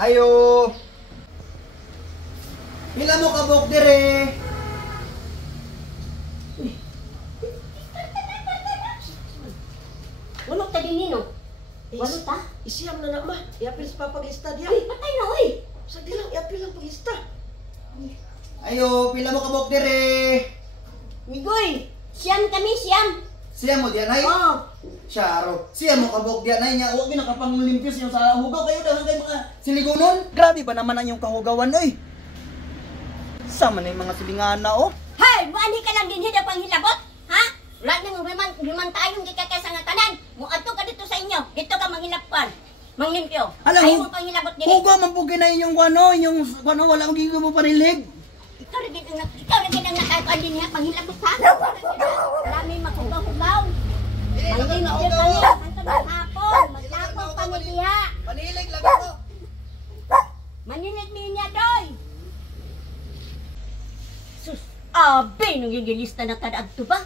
Ayo. Pila mo kabok dire. Walo ta din nino. Walo ta? Isiyam na na ma. Iapil sa papag-ista diya. Ay, patay na oy. Sa dilang iapil lang pag-ista. Ayo, pila mo kabok dire. Migoy, siyam kami, siyam. Siya mo diyan ay. Oh. Syaro. Siya mo kabok diyan ay nya. Huwag nakapanglimpyos yung sa hugaw kayo dahan kay mga siligonon. Grabe ba naman ang yung kahugawan oy. Sama na yung mga silingana oh. Hey, muani ka lang din hida pang hilabot? Ha? Wala nang human tayong gikakasa nga tanan. Muadto ka dito sa inyo. Dito ka manghilapkan. Manglimpyo. Alam Ayaw mo, mo pang hilabot din. hugaw man po kinay yung yung wala akong gigo mo parilig. Ikaw rin ang nakakaon din nga panghilabot ha? Marami makugaw-kugaw. Manglimpyo kami. Hantong maghapon. Maghapon kami diha. Panilig lang ako. Manilig niya doy. Sus, abe, nung yung lista na tadagto ba?